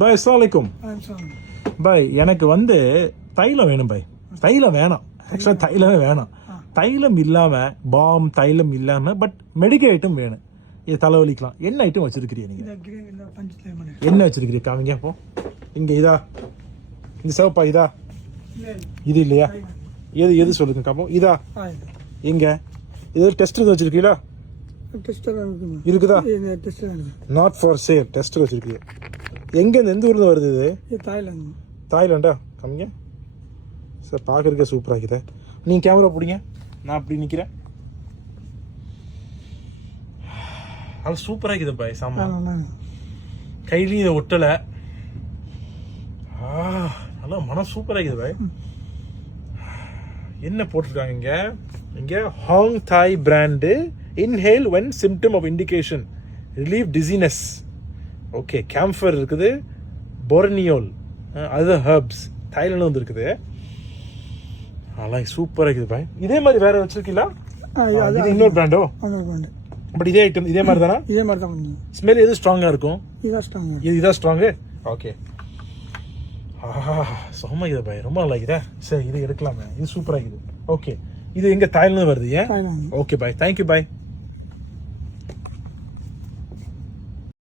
பாய் அஸ்ஸலாமு அலைக்கும். பாய் எனக்கு வந்து தைலம் வேணும் பாய். தைலம் வேணாம், ஆக்சுவலாக தைலமே வேணாம். தைலம் இல்லாமல் பாம் தைலம் இல்லாமல் பட் மெடிக்கல் ஐட்டம் வேணும். இது தலைவலிக்கலாம். என்ன ஐட்டம் வச்சிருக்கிறீங்க நீங்கள்? என்ன வச்சிருக்கிறீங்க காமிங்க அப்போ. இங்கே இதா, இந்த சிவப்பா இதா, இது இல்லையா? எது எது சொல்லுங்க காப்போம். இதா எங்க இது டெஸ்ட் வச்சிருக்கீங்களா? இருக்குதா? நாட் ஃபார் சேல் டெஸ்ட் வச்சிருக்கீங்க. எங்க எந்த ஊர்ல வருது இது? தாய்லாண்டா? காமிங்க சார், பார்க்கறதுக்கே சூப்பராக இருக்குது. நீங்கள் கேமரா பிடிங்க, நான் அப்படி நிற்கிறேன். அது சூப்பராக இருக்குது பாய். சாமா கையிலையும் இதை ஒட்டலை. நல்லா மனம் சூப்பராக இருக்குது பாய். என்ன போட்டிருக்காங்க இங்கே? இங்கே ஹாங் தாய் brand inhale when symptom of indication relieve dizziness. Okay, camphor இருக்குது, பொர்னியோல், அது ஹர்ப்ஸ், தாய்லாந்து வந்து இருக்குது. அதெல்லாம் சூப்பராக இருக்குது பாய். இதே மாதிரி வேற வச்சிருக்கீங்களா? இது இன்னொரு பிராண்டோ? பட் இதே ஐட்டம் இதே மாதிரி தானா? இதே மாதிரி தான். ஸ்மெல் எது ஸ்ட்ராங்காக இருக்கும்? இதுதான் ஸ்ட்ராங்கு. ஓகே, சுகமாக இருக்குது பாய், ரொம்ப நல்லா இருக்குதா? சரி, இது எடுக்கலாமே, இது சூப்பராக இருக்குது. ஓகே, இது எங்க தாய்லாந்து வருது? ஏன்? Okay bye, thank you bye.